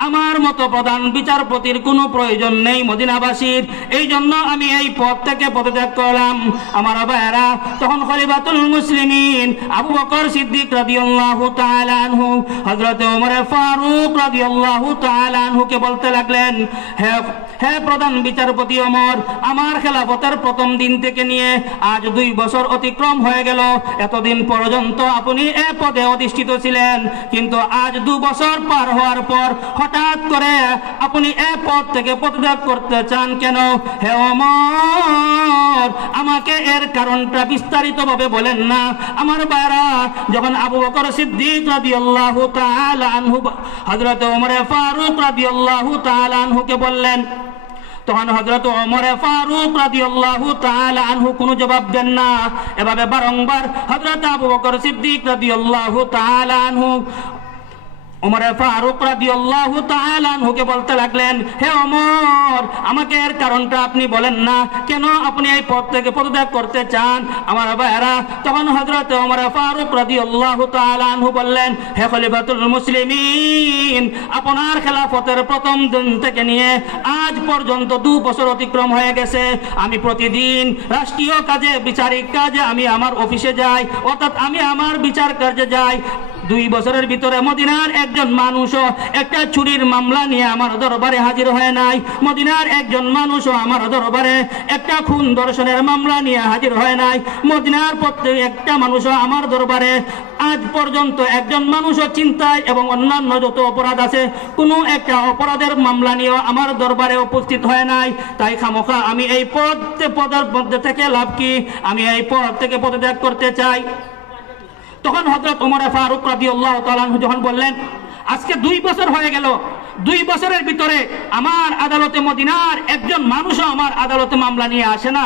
আমার মতো প্রধান বিচারপতির কোনো প্রয়োজন নেই মদিনাবাসীর, এই জন্য আমি এই পদ থেকে পদত্যাগ করলাম। আমার ভাইয়েরা, তখন খলিফাতুল মুসলিমিন আবু বকর সিদ্দিক রাদিয়াল্লাহু তাআলা আনহু হযরত ওমর ফারুক রাদিয়াল্লাহু তাআলা আনহুকে বলতে লাগলেন, হে প্রধান বিচারপতি ওমর, আমার খেলাফতের প্রথম দিন থেকে নিয়ে আজ 2 বছর অতিক্রম হয়ে গেল। এতদিন পর্যন্ত আপনি এ পদে অধিষ্ঠিত ছিলেন, কিন্তু আজ 2 বছর পার হওয়ার পর হঠাৎ করে আপনি এ পদ থেকে পদত্যাগ করতে চান কেন? হে ওমর, আমাকে এর কারণটা বিস্তারিতভাবে বলেন না। আমার ভাইরা, যখন আবু বকর সিদ্দিক রাদিয়াল্লাহু তাআলা আনহু হযরত ওমর ফারুক রাদিয়াল্লাহু তাআলা আনহুকে বললেন, তখন হযরত ওমর ফারুক রাদিয়াল্লাহু তাআলা আনহু কোনো জবাব দেন না। এভাবে বারংবার হযরত আবু বকর সিদ্দিক রাদিয়াল্লাহু তাআলা আনহু ওমর ফারুক রাদিয়াল্লাহু তাআলা আনহুকে বলতে লাগলেন, হে ওমর, আমাকে এর কারণটা আপনি বলেন না, কেন আপনি এই পদ থেকে পদত্যাগ করতে চান? আমার ভাইয়েরা, তখন হযরত ওমর ফারুক রাদিয়াল্লাহু তাআলা আনহু বললেন, হে খলিফাতুল মুসলিমিন, আপনার খেলাফতের প্রথম দিন থেকে নিয়ে আজ পর্যন্ত 2 বছর অতিক্রম হয়ে গেছে। আমি প্রতিদিন রাষ্ট্রীয় কাজে, বিচারিক কাজে আমি আমার অফিসে যাই, অর্থাৎ আমি আমার বিচার কার্যে যাই। 2 বছরের ভিতরে মদিনার একজন মানুষও একটা চুরির মামলা নিয়ে আমার দরবারে হাজির হয় নাই। মদিনার একজন মানুষও আমার দরবারে একটা খুন ধর্ষণের মামলা নিয়ে হাজির হয় নাই। মদিনার প্রত্যেক একটা মানুষও আমার দরবারে আজ পর্যন্ত একজন মানুষও চিন্তায় এবং অন্যান্য যত অপরাধ আছে কোনো একটা অপরাধের মামলা নিয়েও আমার দরবারে উপস্থিত হয় নাই। তাই খামোখা আমি এই পদের মধ্যে থেকে লাভ কি? আমি এই পদ থেকে পদত্যাগ করতে চাই। তখন হযরত ওমর ফারুক রাদিয়াল্লাহু তাআলা আনহু যখন বললেন, আজকে 2 বছর হয়ে গেল, 2 বছরের ভিতরে আমার আদালতে মদিনার একজন মানুষও আমার আদালতে মামলা নিয়ে আসে না,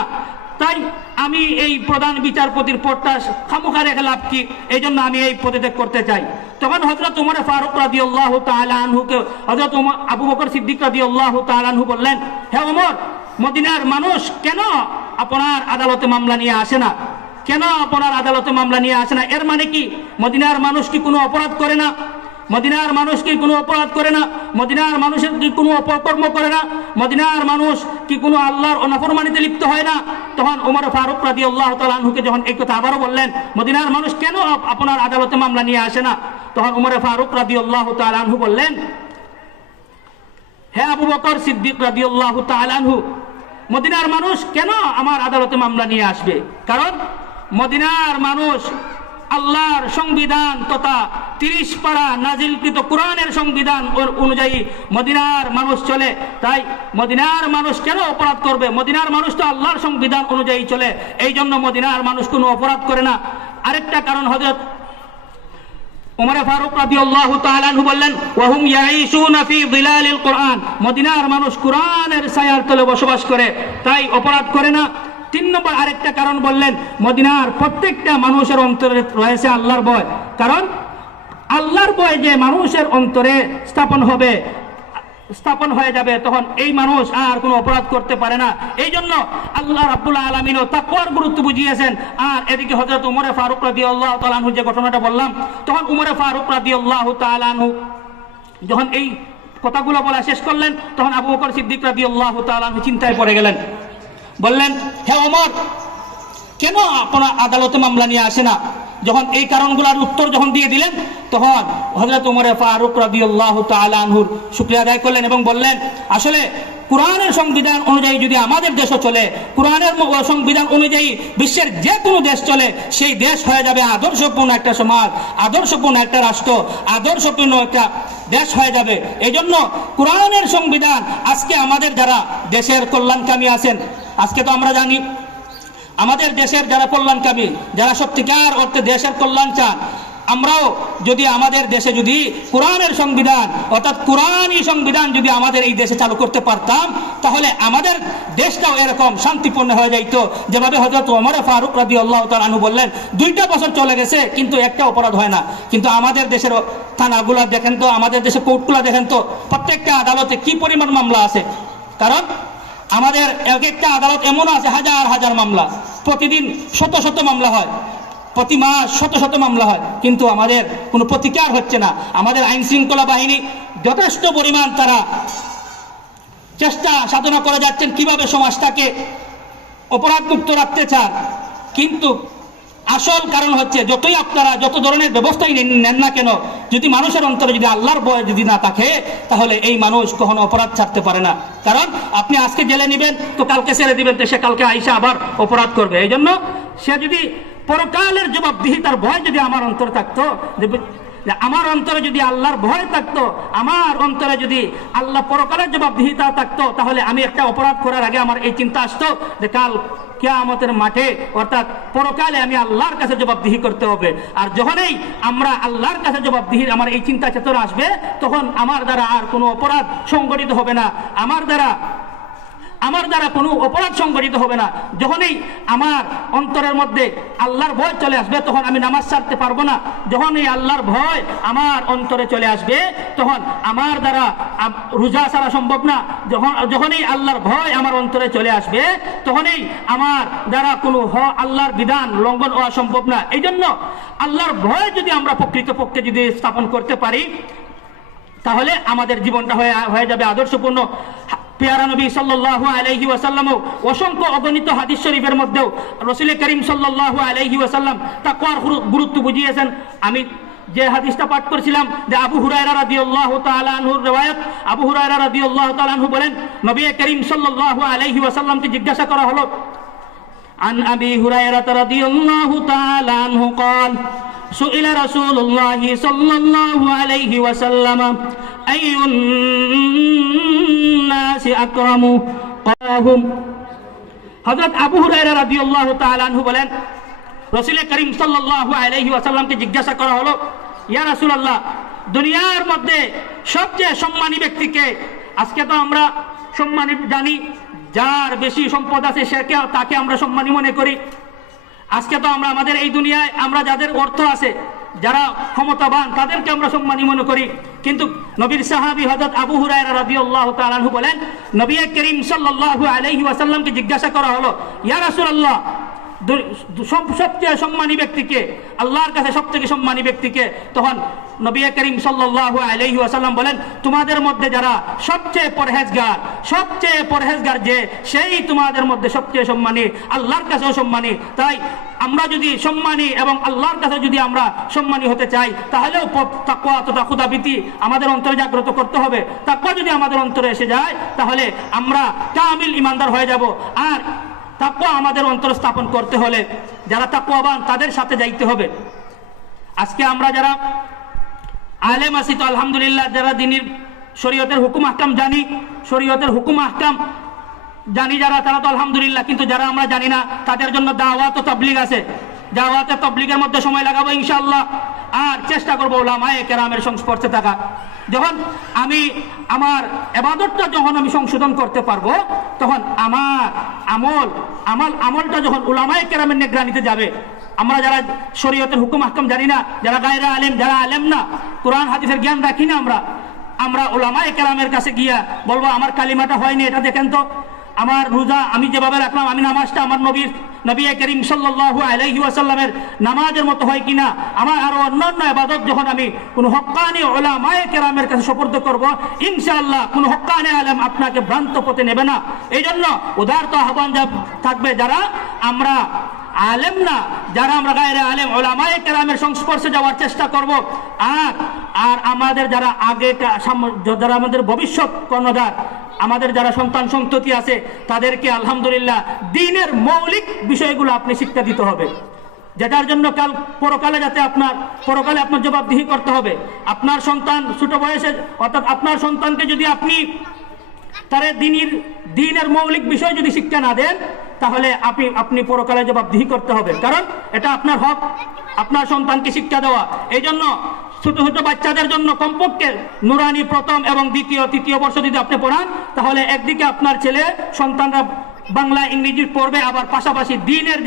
তাই আমি এই প্রধান বিচারপতির পদটা খামোখা রেখে লাভ কি? এই জন্য আমি এই পদত্যাগ করতে চাই। তখন হযরত ওমর ফারুক রাদিয়াল্লাহু তাআলা আনহুকে হযরত আবু বকর সিদ্দিক রাদিয়াল্লাহু তাআলা আনহু বললেন, হে ওমর, মদিনার মানুষ কেন আপনার আদালতে মামলা নিয়ে আসে না? কেন আপনার আদালতে মামলা নিয়ে আসে না? এর মানে কি মদিনার মানুষ কি কোনো অপরাধ করে না? মদিনার মানুষ কি কোনো অপরাধ করে না? মদিনার মানুষের কি কোনো অপকর্ম করে না? মদিনার মানুষ কি কোনো আল্লাহর অনাফরমানিতে লিপ্ত হয় না? তখন ওমর ফারুক রাদিয়াল্লাহু তাআলা আনহুকে যখন এই কথা আবারও বললেন, মদিনার মানুষ কেন আপনার আদালতে মামলা নিয়ে আসে না? তখন ওমর ফারুক রাদিয়াল্লাহু তাআলা আনহু বললেন, হে আবু বকর সিদ্দিক রাদিয়াল্লাহু তাআলা আনহু, মদিনার মানুষ কেন আমার আদালতে মামলা নিয়ে আসবে? কারণ মদিনার মানুষ আল্লাহর সংবিধান তথা 30 পারা নাজিলকৃত কোরআনের সংবিধান অনুযায়ী মদিনার মানুষ চলে। তাই মদিনার মানুষ কেন অপরাধ করবে? মদিনার মানুষ তো আল্লাহর সংবিধান অনুযায়ী চলে, এই জন্য মদিনার মানুষ কোনো অপরাধ করে না। আরেকটা কারণ হযরত ওমর ফারুক রাদিয়াল্লাহু তাআলা আনহু বললেন, ওয়া হুম ইয়াঈশুনা ফি যিলালিল কুরআন, মদিনার মানুষ কোরআনের ছায়ার তলে বসবাস করে, তাই অপরাধ করে না। 3 নম্বর আরেকটা কারণ বললেন, মদিনার প্রত্যেকটা মানুষের অন্তরে রয়েছে আল্লাহর ভয়। কারণ আল্লাহর ভয় যে মানুষের অন্তরে স্থাপন হয়ে যাবে, তখন এই মানুষ আর কোনো অপরাধ করতে পারে না। এই জন্য আল্লাহ রাব্বুল আলামিনও তাকওয়ার গুরুত্ব বুঝিয়েছেন। আর এদিকে হযরত ওমর ফারুক রাদিয়াল্লাহু তাআলা আনহু যে ঘটনাটা বললাম, তখন ওমর ফারুক রাদিয়াল্লাহু তাআলা আনহু যখন এই কথাগুলো বলা শেষ করলেন, তখন আবু বকর সিদ্দিক রাদিয়াল্লাহু তাআলা আনহু চিন্তায় পড়ে গেলেন। বললেন, হে ওমর, কেন আপনার আদালতে মামলা নিয়ে আসে না? যখন এই কারণগুলোর উত্তর যখন দিয়ে দিলেন, তখন হযরত ওমর ফারুক রাদিয়াল্লাহু তাআলা আনহুর শুকরিয়া আদায় করলেন এবং বললেন, আসলে কোরআনের সংবিধান অনুযায়ী যদি আমাদের দেশও চলে, কোরআনের সংবিধান অনুযায়ী বিশ্বের যে কোনো দেশ চলে, সেই দেশ হয়ে যাবে আদর্শপূর্ণ একটা সমাজ, আদর্শপূর্ণ একটা রাষ্ট্র, আদর্শপূর্ণ একটা দেশ হয়ে যাবে। এই জন্য কোরআনের সংবিধান আজকে আমাদের যারা দেশের কল্যাণকামী আছেন, আজকে তো আমরা জানি আমাদের দেশের যারা কল্যাণকামী, যারা সত্যিকার অর্থে দেশের কল্যাণ চান, আমরাও যদি আমাদের দেশে যদি কোরআনের সংবিধান অর্থাৎ কোরআনই সংবিধান যদি আমাদের এই দেশে চালু করতে পারতাম, তাহলে আমাদের দেশটাও এরকম শান্তিপূর্ণ হয়ে যাইত। যেভাবে হযরত ওমর ফারুক রাদিয়াল্লাহু তাআলা আনহু বললেন, 2টা বছর চলে গেছে কিন্তু একটা অপরাধ হয় না। কিন্তু আমাদের দেশের থানাগুলা দেখেন তো, আমাদের দেশের কোর্টগুলা দেখেন তো, প্রত্যেকটা আদালতে কি পরিমাণ মামলা আছে। কারণ আমাদের এক একটা আদালত এমন আছে হাজার হাজার মামলা, প্রতিদিন শত শত মামলা হয়, প্রতি মাস শত শত মামলা হয়, কিন্তু আমাদের কোনো প্রতিকার হচ্ছে না। আমাদের আইন শৃঙ্খলা বাহিনী যথেষ্ট পরিমাণ তারা চেষ্টা সাধনা করে যাচ্ছেন কিভাবে সমাজটাকে অপরাধমুক্ত রাখতে চান, কিন্তু আসল কারণ হচ্ছে যতই আপনারা যত ধরনের ব্যবস্থাই নেন না কেন, যদি মানুষের অন্তরে যদি আল্লাহর ভয় যদি না থাকে, তাহলে এই মানুষ কখনো অপরাধ ছাড়তে পারে না। কারণ আপনি আজকে জেলে নেবেন তো কালকে ছেড়ে দিবেন, তো সে কালকে আইসা আবার অপরাধ করবে। এই জন্য সে যদি পরকালের জবাবদিহিতার ভয় যদি আমার অন্তরে থাকতো, আমার অন্তরে যদি আল্লাহর ভয় থাকতো, আমার অন্তরে যদি আল্লাহ পরকালের জবাবদিহিতা থাকতো, তাহলে আমি একটা অপরাধ করার আগে আমার এই চিন্তা আসতো যে কাল কিয়ামতের মাঠে অর্থাৎ পরকালে আমি আল্লাহর কাছে জবাবদিহি করতে হবে। আর যখনই আমরা আল্লাহর কাছে জবাবদিহির আমার এই চিন্তা চেতনা আসবে, তখন আমার দ্বারা আর কোনো অপরাধ সংগঠিত হবে না, আমার দ্বারা কোনো অপরাধ সংগঠিত হবে না। যখনই আমার অন্তরের মধ্যে আল্লাহর ভয় চলে আসবে, তখন আমি নামাজ ছাড়তে পারবো না। যখনই আল্লাহর ভয় আমার অন্তরে চলে আসবে, তখন আমার দ্বারা রোজা ছাড়া সম্ভব না। যখনই আল্লাহর ভয় আমার অন্তরে চলে আসবে, তখনই আমার দ্বারা কোনো আল্লাহর বিধান লঙ্ঘন হওয়া সম্ভব না। এই জন্য আল্লাহর ভয় যদি আমরা প্রকৃতপক্ষে যদি স্থাপন করতে পারি, তাহলে আমাদের জীবনটা হয়ে যাবে আদর্শপূর্ণ। পেয়ারা নবী সাল্লাল্লাহু আলাইহি ওয়াসাল্লাম অসংখ্য অগণিত হাদিস শরীফের মধ্যেও রাসূল করিম সাল্লাল্লাহু আলাইহি ওয়াসাল্লাম তাকওয়ার গুরুত্ব বুঝিয়েছেন। আমি যে হাদিসটা পাঠ করেছিলাম যে আবু হুরায়রা রাদিয়াল্লাহু তাআলা আনহুর riwayat, আবু হুরায়রা রাদিয়াল্লাহু তাআলা আনহু বলেন, নবী করিম সাল্লাল্লাহু আলাইহি ওয়াসাল্লামকে জিজ্ঞাসা করা হলো, আন আবি হুরায়রা রাদিয়াল্লাহু তাআলা আনহু قال سئل رسول الله صلى الله عليه وسلم أي الناس أكرم قالهم। হযরত আবু হুরায়রা রাদিয়াল্লাহু তাআলা আনহু বলেন, রাসূল করিম সাল্লাল্লাহু আলাইহি ওয়াসাল্লামকে জিজ্ঞাসা করা হলো, ইয়া রাসূলুল্লাহ, দুনিয়ার মধ্যে সবচেয়ে সম্মানী ব্যক্তিকে? আজকে তো আমরা সম্মানী জানি, যার বেশি সম্পদ আছে তাকে আমরা সম্মানী মনে করি। আজকে তো আমরা আমাদের এই দুনিয়ায় আমরা যাদের অর্থ আছে, যারা ক্ষমতাবান, তাদেরকে আমরা সম্মানী মনে করি। কিন্তু নবীর সাহাবী হযরত আবু হুরায়রা রাদিয়াল্লাহু তাআলা আনহু বলেন, নবী করিম সাল্লাল্লাহু আলাইহি ওয়াসাল্লামকে জিজ্ঞাসা করা হলো, ইয়া রাসূলুল্লাহ, সবচেয়ে সম্মানী ব্যক্তিকে, আল্লাহর কাছে সবথেকে সম্মানী ব্যক্তিকে? তখন নবী করিম সাল্লাল্লাহু আলাইহি ওয়াসাল্লাম বলেন, তোমাদের মধ্যে যারা সবচেয়ে পরহেজগার যে, সেই তোমাদের মধ্যে সবচেয়ে সম্মানী, আল্লাহর কাছেও সম্মানী। তাই আমরা যদি সম্মানী এবং আল্লাহর কাছে যদি আমরা সম্মানী হতে চাই, তাহলেও তাকওয়া তথা খুদাভীতি আমাদের অন্তরে জাগ্রত করতে হবে। তাকওয়া যদি আমাদের অন্তরে এসে যায়, তাহলে আমরা কামিল ঈমানদার হয়ে যাব। আর তাকওয়া আমাদের অন্তর স্থাপন করতে হলে যারা তাকওয়াবান তাদের সাথে যাইতে হবে। আজকে আমরা যারা আলেম আছি, তো আলহামদুলিল্লাহ, যারা দ্বীনের শরীয়তের হুকুম আহকাম জানি, যারা, তারা তো আলহামদুলিল্লাহ। কিন্তু যারা আমরা জানি না, তাদের জন্য দাওয়াত ও তাবলীগ আছে। দাওয়াত ও তাবলীগের মধ্যে সময় লাগাবো ইনশাআল্লাহ, আর চেষ্টা করবো উলামায়ে কেরামের সংস্পর্শে থাকা। যখন আমি আমার ইবাদতটা যখন আমি সংশোধন করতে পারবো, তখন আমার আমলটা যখন উলামায়ে কেরামের নিগরানিতে যাবে। আমরা যারা শরীয়তের হুকুম আহকাম জানি না, যারা গায়রা আলেম, যারা আলেম না, কোরআন হাদিসের জ্ঞান রাখি না, আমরা উলামায়ে কেরামের কাছে গিয়া বলবো, আমার কালিমাটা হয়নি, এটা দেখেন তো, আমার রোজা আমি যেভাবে রাখলাম, আমি নামাজটা আমার নবী করিম সাল্লাল্লাহু আলাইহি ওয়াসাল্লামের নামাজের মতো হয় কিনা, আমার আরো অন্যান্য ইবাদত যখন আমি কোন হক্কানি উলামায়ে কেরামের কাছে সুপর্দ করব, ইনশাআল্লাহ কোন হক্কানি আলেম আপনাকে ভ্রান্ত পথে নেবে না। এই জন্য উদারত আহ্বান থাকবে, যারা আমরা আলেম না, যারা আমরা গায়রে আলেম, উলামায়ে কেরামের সংস্পর্শে যাওয়ার চেষ্টা করব। আর আমাদের যারা যারা আমাদের ভবিষ্যৎ কর্ণধার, আমাদের যারা সন্তান সন্ততি আছে, তাদেরকে আলহামদুলিল্লাহ দ্বীনের মৌলিক বিষয়গুলো আপনি শিক্ষা দিতে হবে, যেটার জন্য পরকালে আপনার জবাবদিহি করতে হবে। আপনার সন্তান ছোট বয়সে, অর্থাৎ আপনার সন্তানকে যদি আপনি তার দ্বীনের মৌলিক বিষয় যদি শিক্ষা না দেন, তাহলে আপনি পরকালে জবাবদিহি করতে হবে, কারণ এটা আপনার হক, আপনার সন্তানকে শিক্ষা দেওয়া। এই জন্য ছোট ছোট বাচ্চাদের জন্য কমপক্ষে নুরানি প্রথম এবং দ্বিতীয় তৃতীয় বর্ষ যদি আপনি পড়ান, তাহলে একদিকে আপনার ছেলে সন্তানরা বাংলা ইংরেজি পড়বে, আবার পাশাপাশি দ্বীনের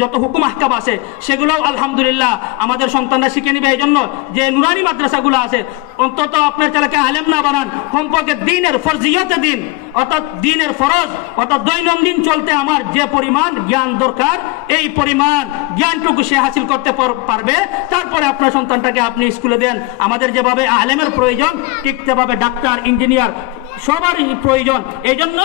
যত হুকুম আহকাম আছে সেগুলোও আলহামদুলিল্লাহ আমাদের সন্তানরা শিখে নেবে। এই জন্য যে নুরানি মাদ্রাসাগুলো আছে, অন্তত আপনার ছেলেকে আলেম না বানান, কমপক্ষে দ্বীনের ফরজিয়তে দিন, অর্থাৎ দ্বীনের ফরজ, অর্থাৎ দৈনন্দিন চলতে আমার যে পরিমাণ জ্ঞান দরকার এই পরিমাণ জ্ঞানটুকু সে হাসিল করতে পারবে, তারপরে আপনার সন্তানটাকে আপনি স্কুলে দেন। আমাদের যেভাবে আলেমের প্রয়োজন, ঠিক সেভাবে ডাক্তার, ইঞ্জিনিয়ার সবারই প্রয়োজন। এই জন্য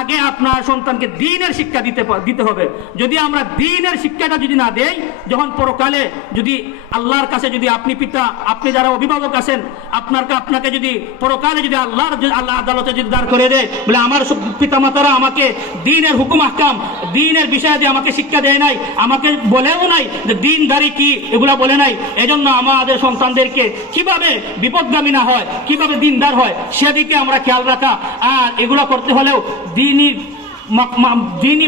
আগে আপনার সন্তানকে দ্বীনের শিক্ষা দিতে হবে। যদি আমরা দ্বীনের শিক্ষাটা যদি না দেই, যখন পরকালে যদি আল্লাহর কাছে যদি আপনি যারা অভিভাবক আছেন, আপনাকে যদি পরকালে যদি আল্লাহ আদালতে যদি দাঁড় করে দেয়, বলে আমার পিতামাতারা আমাকে দ্বীনের হুকুম আহকাম, দ্বীনের বিষয়ে দিয়ে আমাকে শিক্ষা দেয় নাই, আমাকে বলেও নাই যে দ্বীনদারি কি, এগুলা বলে নাই। এজন্য আমাদের সন্তানদেরকে কিভাবে বিপদগামী না হয়, কিভাবে দ্বীনদার হয়, সেদিকে আমরা খেয়াল রাখা। আর এগুলো করতে হলেও দ্বীনি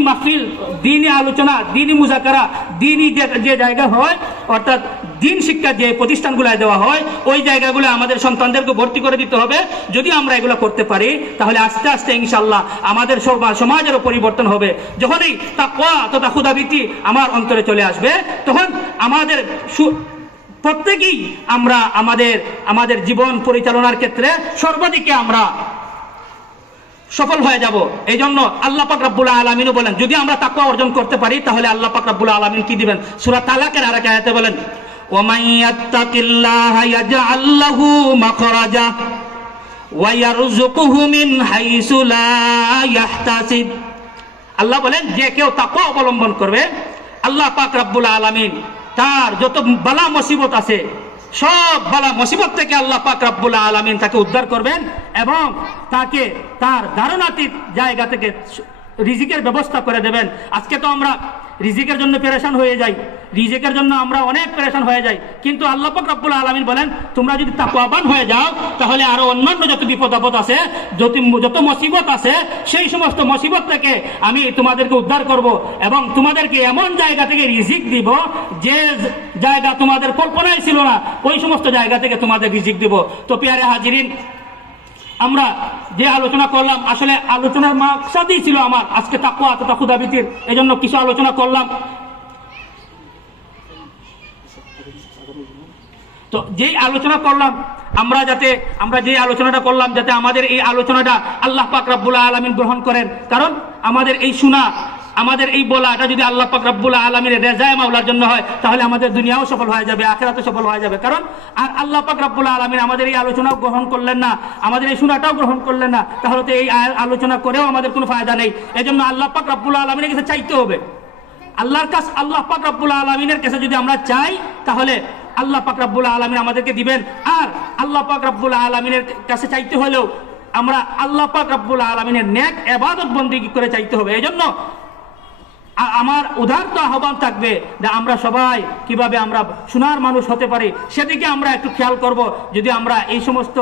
মাহফিল, দ্বীনি আলোচনা, দ্বীনি মুজাকারা, দ্বীনি যে জায়গা হয়, অর্থাৎ দ্বীন শিক্ষা যে প্রতিষ্ঠানগুলোয় দেওয়া হয়, ওই জায়গাগুলো আমাদের সন্তানদেরকে ভর্তি করে দিতে হবে। যদি আমরা এগুলো করতে পারি, তাহলে আস্তে আস্তে ইনশাআল্লাহ আমাদের সমাজেরও পরিবর্তন হবে। যখনই তাকওয়া তথা খুদাভীতি আমার অন্তরে চলে আসবে, তখন আমাদের প্রত্যেকেই আমরা আমাদের জীবন পরিচালনার ক্ষেত্রে সর্বদিকে আমরা সফল হয়ে যাব। এই জন্য আল্লাহ পাক রব্বুল আলামিনও বলেন, যদি আমরা তাকওয়া অর্জন করতে পারি, তাহলে আল্লাহ পাক রব্বুল আলামিন কি দিবেন? সূরা তালাকের আরেক আয়াতে বলেন, ওয়া মান ইয়াত্তাকিল্লাহা ইয়াজআল লাহু মাখরাজা ওয়া ইয়ারযুকুহু মিন হাইসু লা ইয়াহতাসিব। আল্লাহ বলেন, যে কেউ তাকওয়া অবলম্বন করবে, আল্লাহ পাক রব্বুল আলামিন তার যত বালা মুসিবত আছে, সব বালা মুসিবত থেকে আল্লাহ পাক রব্বুল আলামিন তাকে উদ্ধার করবেন এবং তাকে তার ধারণাতীত জায়গা থেকে রিজিকের ব্যবস্থা করে দেবেন। আজকে তো আমরা রিজিকের জন্য পেরেশান হয়ে যাই, রিজিকের জন্য আমরা অনেক পেরেশান হয়ে যাই, কিন্তু আল্লাহ পাক রব্বুল আলামিন বলেন, তোমরা যদি তাকওয়াবান হয়ে যাও, তাহলে আরো অন্যান্য যত বিপদ আপদ আছে, যত মুসিবত আছে, সেই সমস্ত মুসিবত থেকে আমি তোমাদেরকে উদ্ধার করব এবং তোমাদেরকে এমন জায়গা থেকে রিজিক দিব যে জায়গা তোমাদের কল্পনায় ছিল না, ওই সমস্ত জায়গা থেকে তোমাদের রিজিক দিব। তো প্রিয় হাজিরিন, আমরা যে আলোচনা করলাম, আসলে আলোচনার মাকসাদই ছিল আমার আজকে তাকওয়া তথা খুদাভীতির। এই জন্য কিছু আলোচনা করলাম। তো যেই আলোচনা করলাম, আমরা যে আলোচনাটা করলাম, যাতে আমাদের এই আলোচনাটা আল্লাহ পাক রব্বুল আলামিন গ্রহণ করেন। কারণ আমাদের এই শোনা, আমাদের এই বলা, এটা যদি আল্লাহ পাক রব্বুল আলামিনের রেজায়ে মাওলার জন্য হয়, তাহলে আমাদের দুনিয়াও সফল হয়ে যাবে, আখিরাতও সফল হয়ে যাবে। কারণ আর আল্লাহ পাক রব্বুল আলামিন আমাদের এই আলোচনাও গ্রহণ করলেন না, আমাদের এই শোনাটাও গ্রহণ করলেন না, তাহলে তো এই আলোচনা করেও আমাদের কোনো ফায়দা নেই। এজন্য আল্লাহ পাক রব্বুল আলামিনের কাছে চাইতে হবে। আল্লাহ পাক রব্বুল আলামিনের কাছে যদি আমরা চাই, তাহলে আল্লাহ পাক রব্বুল আলামিন আমাদেরকে দিবেন। আর আল্লাহ পাক রব্বুল আলামিনের কাছে চাইতে হলেও আমরা আল্লাহ পাক রব্বুল আলামিনের নেক ইবাদত বন্দেগী করে চাইতে হবে। এই জন্য আমার উদারত আহ্বান থাকবে যে আমরা সবাই কিভাবে আমরা শোনার মানুষ হতে পারি, সেদিকে আমরা একটু খেয়াল করব। যদি আমরা এই সমস্ত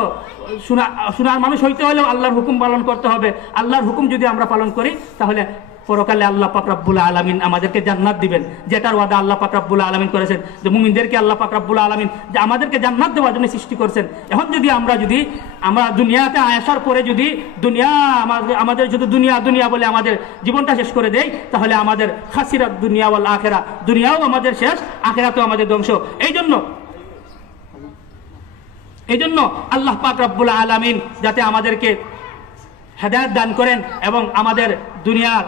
শোনার মানুষ হইতে হলেও আল্লাহর হুকুম পালন করতে হবে। আল্লাহর হুকুম যদি আমরা পালন করি, তাহলে পরকালে আল্লাহ পাক রব্বুল আলামিন আমাদেরকে জান্নাত দিবেন, যেটার ওয়াদা আল্লাহ পাক রব্বুল আলামিন করেছেন, যে মুমিনদেরকে আল্লাহ পাক রব্বুল আলামিন যে আমাদেরকে জান্নাত দেওয়ার জন্য সৃষ্টি করেছেন। এখন যদি আমরা দুনিয়াতে আসার পরে যদি আমাদের যদি দুনিয়া বলে আমাদের জীবনটা শেষ করে দেই, তাহলে আমাদের খাসিরাত দুনিয়া ওয়াল আখিরা, দুনিয়াও আমাদের শেষ, আখিরাতেও আমাদের ধ্বংস। এই জন্য আল্লাহ পাক রব্বুল আলামিন যাতে আমাদেরকে হেদায়েত দান করেন এবং আমাদের দুনিয়ার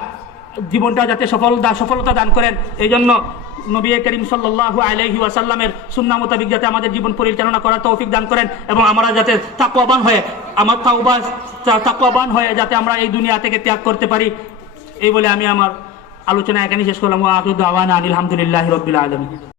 জীবনটা যাতে সফলতা দান করেন। এই জন্য নবী করিম সাল্লাল্লাহু আলাইহি ওয়াসাল্লামের সুন্নাহ মোতাবেক যাতে আমাদের জীবন পরিচালনা করার তৌফিক দান করেন এবং আমরা যাতে তাকওয়াবান হয়ে যাতে আমরা এই দুনিয়া থেকে ত্যাগ করতে পারি। এই বলে আমি আমার আলোচনা এখানে শেষ করলাম। ওয়া আখিরু দাওয়ানা আলহামদুলিল্লাহি রাব্বিল আলামিন।